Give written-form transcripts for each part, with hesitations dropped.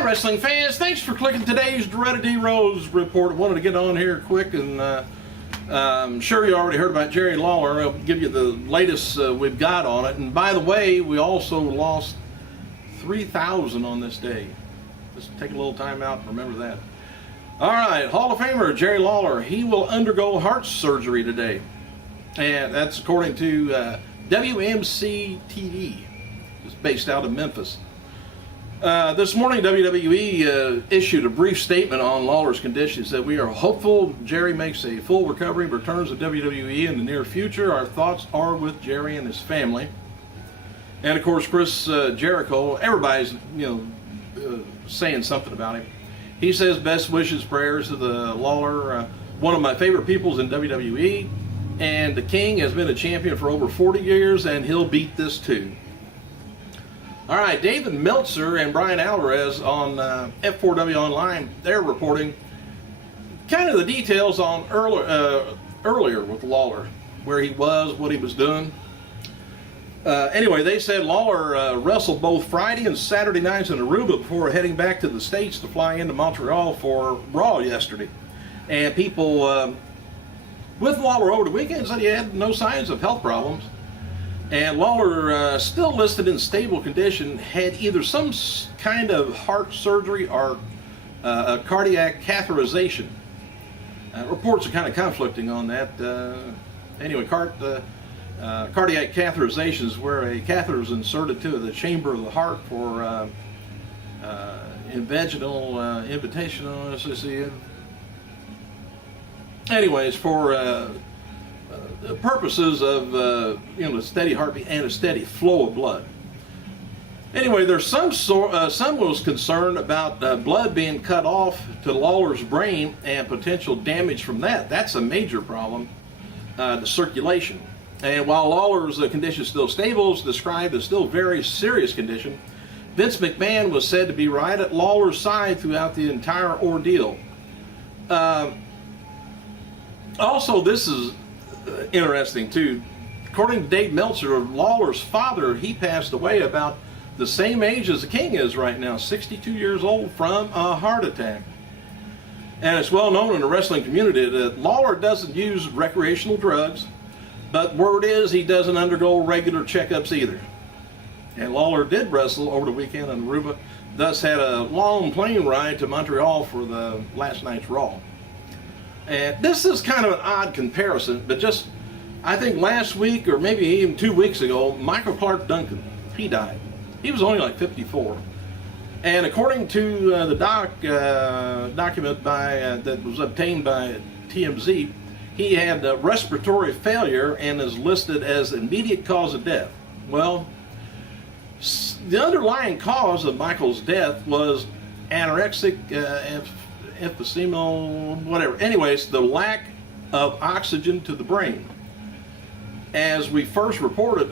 Hi, wrestling fans. Thanks for clicking today's Doretta D. Rose report. I wanted to get on here quick, and I'm sure you already heard about Jerry Lawler. I'll give you the latest we've got on it. And by the way, we also lost 3,000 on this day. Just take a little time out and remember that. All right, Hall of Famer Jerry Lawler. He will undergo heart surgery today. And that's according to WMC TV. It's based out of Memphis. This morning, WWE issued a brief statement on Lawler's condition. It said, "We are hopeful Jerry makes a full recovery and returns to WWE in the near future. Our thoughts are with Jerry and his family." And of course, Chris Jericho, everybody's saying something about him. He says, "Best wishes, prayers to the Lawler, one of my favorite peoples in WWE, and the King has been a champion for over 40 years, and he'll beat this too." All right, David Meltzer and Brian Alvarez on F4W Online, they're reporting kind of the details on earlier with Lawler, where he was, what he was doing. Anyway, they said Lawler wrestled both Friday and Saturday nights in Aruba before heading back to the States to fly into Montreal for Raw yesterday. And people with Lawler over the weekend said he had no signs of health problems. And Lawler, still listed in stable condition, had either some kind of heart surgery or a cardiac catheterization. Reports are kind of conflicting on that. Anyway, cardiac catheterization is where a catheter is inserted to the chamber of the heart for invitational, anyways, for purposes of a steady heartbeat and a steady flow of blood. Anyway, there's some was concerned about blood being cut off to Lawler's brain and potential damage from that. That's a major problem, the circulation. And while Lawler's condition is still stable, it's described as still very serious condition. Vince McMahon was said to be right at Lawler's side throughout the entire ordeal. Also, this is interesting too. According to Dave Meltzer, Lawler's father, he passed away about the same age as the King is right now, 62 years old, from a heart attack. And it's well known in the wrestling community that Lawler doesn't use recreational drugs, but word is he doesn't undergo regular checkups either. And Lawler did wrestle over the weekend in Aruba, thus had a long plane ride to Montreal for the last night's Raw. And this is kind of an odd comparison, but just, I think last week or maybe even 2 weeks ago, Michael Clark Duncan, he died. He was only like 54. And according to the document that was obtained by TMZ, he had respiratory failure and is listed as immediate cause of death. Well, the underlying cause of Michael's death was anorexic emphysemal, whatever. Anyways, the lack of oxygen to the brain. As we first reported,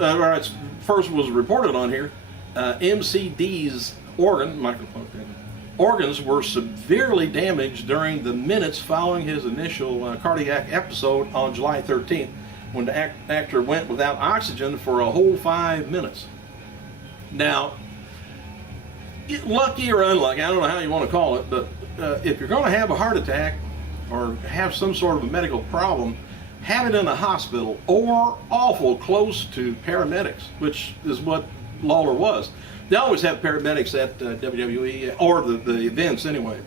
first was reported on here, MCD's organs were severely damaged during the minutes following his initial cardiac episode on July 13th, when the actor went without oxygen for a whole 5 minutes. Now, lucky or unlucky, I don't know how you want to call it, but if you're going to have a heart attack or have some sort of a medical problem, have it in a hospital or awful close to paramedics, which is what Lawler was. They always have paramedics at WWE, or the events anyway.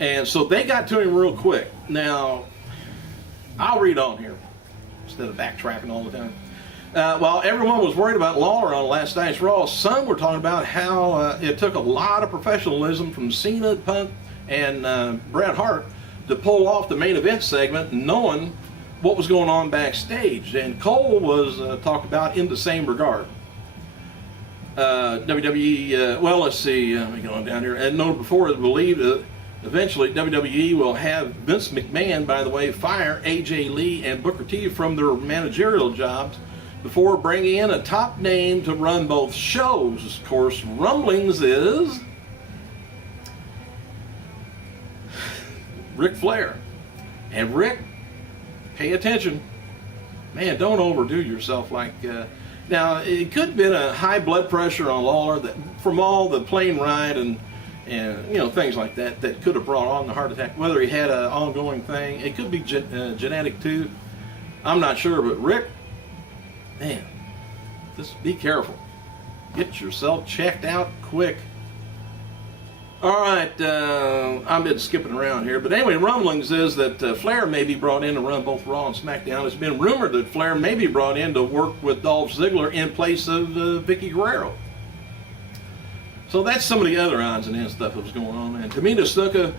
And so they got to him real quick. Now, I'll read on here instead of backtracking all the time. While everyone was worried about Lawler on last night's Raw, some were talking about how it took a lot of professionalism from Cena, Punk, and Bret Hart to pull off the main event segment, knowing what was going on backstage. And Cole was talked about in the same regard. WWE, well, let's see, let me go on down here. And noted before, it believed that eventually WWE will have Vince McMahon, by the way, fire AJ Lee and Booker T from their managerial jobs before bringing in a top name to run both shows. Of course, rumblings is Ric Flair. And Rick, pay attention. Man, don't overdo yourself like Now, it could have been a high blood pressure on Lawler that from all the plane ride and and things like that that could have brought on the heart attack. Whether he had an ongoing thing, it could be genetic too. I'm not sure, but Rick, man, just be careful. Get yourself checked out quick. All right, I've been skipping around here, but anyway, rumblings is that Flair may be brought in to run both Raw and SmackDown. It's been rumored that Flair may be brought in to work with Dolph Ziggler in place of Vicky Guerrero. So that's some of the other odds and ends stuff that was going on. And Tamina Snuka,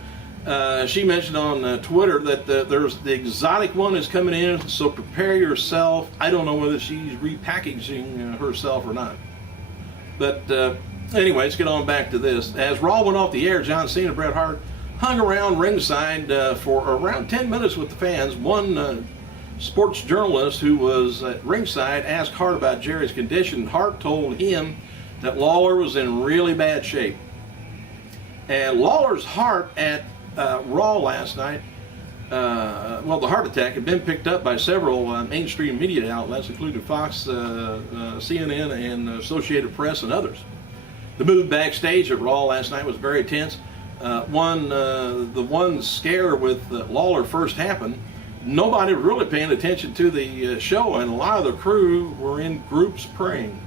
she mentioned on Twitter that there's the exotic one is coming in, so prepare yourself. I don't know whether she's repackaging herself or not. But anyway, let's get on back to this. As Raw went off the air, John Cena and Bret Hart hung around ringside for around 10 minutes with the fans. One sports journalist who was at ringside asked Hart about Jerry's condition. Hart told him that Lawler was in really bad shape. And Lawler's heart at Raw last night, the heart attack had been picked up by several mainstream media outlets, including Fox, CNN, and Associated Press, and others. The move backstage at Raw last night was very tense. The one scare with Lawler first happened, nobody was really paying attention to the show, and a lot of the crew were in groups praying.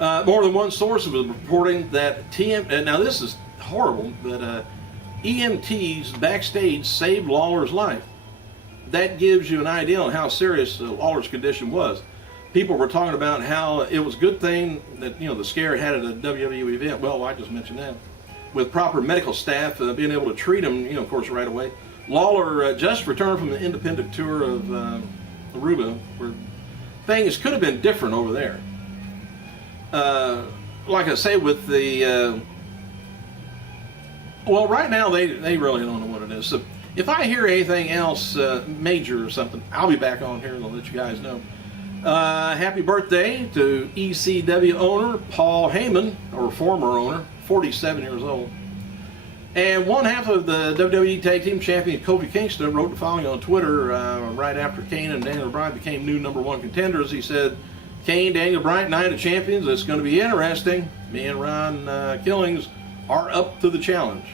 More than one source was reporting that now this is horrible, but EMTs backstage saved Lawler's life. That gives you an idea on how serious Lawler's condition was. People were talking about how it was a good thing that the scare had at a WWE event. Well, I just mentioned that. With proper medical staff being able to treat him, of course, right away. Lawler just returned from an independent tour of Aruba, where things could have been different over there. Like I say, with the right now they really don't know what it is. So if I hear anything else major or something, I'll be back on here and I'll let you guys know. Happy birthday to ECW owner Paul Heyman, or former owner, 47 years old. And one half of the WWE Tag Team Champion Kofi Kingston wrote the following on Twitter right after Kane and Daniel Bryan became new #1 contenders. He said, Kane, Daniel Bryan, Night of Champions, it's going to be interesting. Me and Ron Killings are up to the challenge.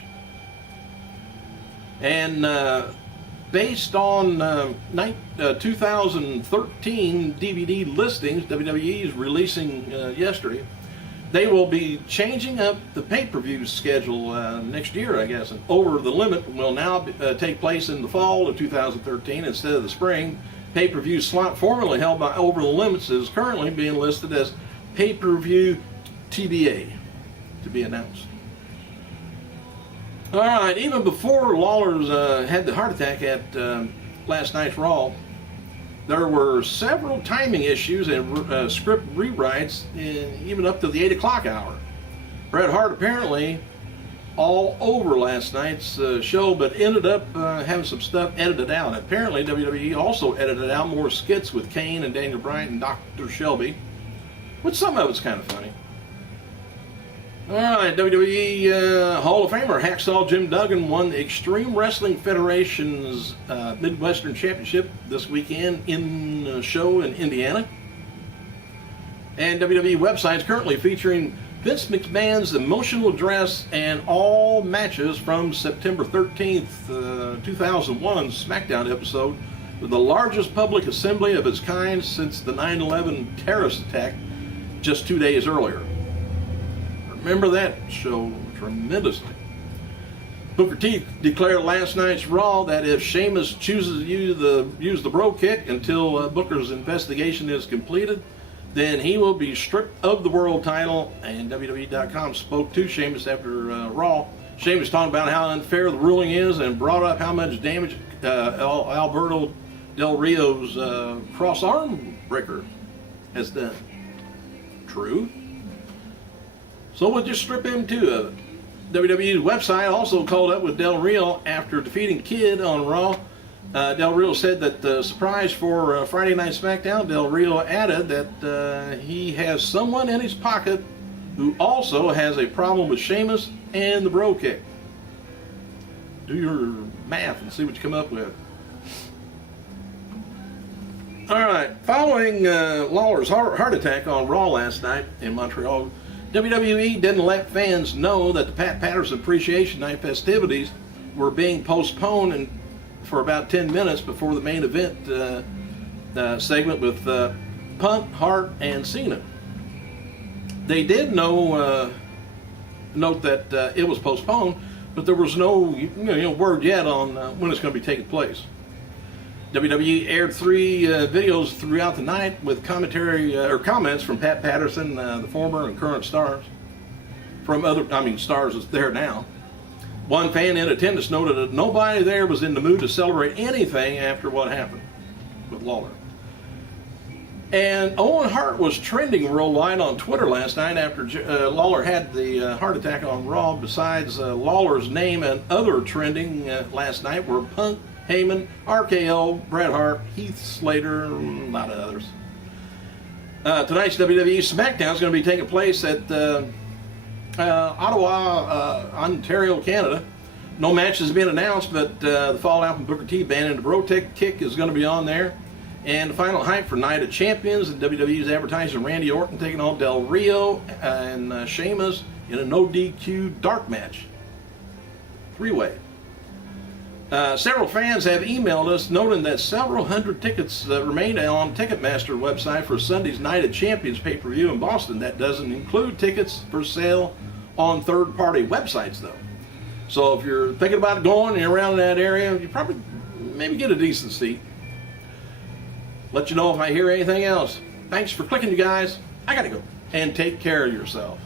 And based on 2013 DVD listings WWE is releasing yesterday, they will be changing up the pay-per-view schedule next year, I guess. And Over the Limit will now take place in the fall of 2013 instead of the spring. Pay-per-view slot formerly held by Over the Limits is currently being listed as pay-per-view TBA, to be announced. All right, even before Lawler's had the heart attack at last night's Raw, there were several timing issues and script rewrites even up to the 8 o'clock hour. Bret Hart apparently all over last night's show, but ended up having some stuff edited out. Apparently WWE also edited out more skits with Kane and Daniel Bryan and Dr. Shelby, which some of it's kind of funny. All right, WWE Hall of Famer Hacksaw Jim Duggan won the Extreme Wrestling Federation's Midwestern Championship this weekend in a show in Indiana. And WWE website is currently featuring Vince McMahon's emotional address and all matches from September 13th, 2001 SmackDown episode, with the largest public assembly of its kind since the 9/11 terrorist attack just 2 days earlier. Remember that show tremendously. Booker T declared last night's Raw that if Sheamus chooses to use the bro kick until Booker's investigation is completed, then he will be stripped of the world title. And WWE.com spoke to Sheamus after Raw. Sheamus talked about how unfair the ruling is and brought up how much damage Alberto Del Rio's cross arm breaker has done. True. So we'll just strip him too of it. WWE's website also called up with Del Rio after defeating Kidd on Raw. Del Rio said that surprise for Friday Night SmackDown, Del Rio added that he has someone in his pocket who also has a problem with Sheamus and the bro kick. Do your math and see what you come up with. All right, following Lawler's heart attack on Raw last night in Montreal, WWE didn't let fans know that the Pat Patterson Appreciation Night festivities were being postponed for about 10 minutes before the main event segment with Punk, Hart, and Cena. They did note that it was postponed, but there was no word yet on when it's going to be taking place. WWE aired 3 videos throughout the night with commentary or comments from Pat Patterson, the former and current stars, from stars that's there now. One fan in attendance noted that nobody there was in the mood to celebrate anything after what happened with Lawler. And Owen Hart was trending worldwide on Twitter last night after Lawler had the heart attack on Raw. Besides Lawler's name, and other trending last night were Punk, Heyman, RKO, Bret Hart, Heath Slater, and a lot of others. Tonight's WWE SmackDown is going to be taking place at Ottawa, Ontario, Canada. No match has been announced, but the Fallout from Booker T band and the Bro Tech Kick is going to be on there. And the final hype for Night of Champions, and WWE's advertising Randy Orton taking on Del Rio and Sheamus in a no DQ dark match. 3-way. Several fans have emailed us noting that several hundred tickets remain on Ticketmaster website for Sunday's Night of Champions pay-per-view in Boston. That doesn't include tickets for sale on third-party websites, though. So if you're thinking about going and you're around in that area, you probably maybe get a decent seat. Let you know if I hear anything else. Thanks for clicking, you guys. I gotta go. And take care of yourself.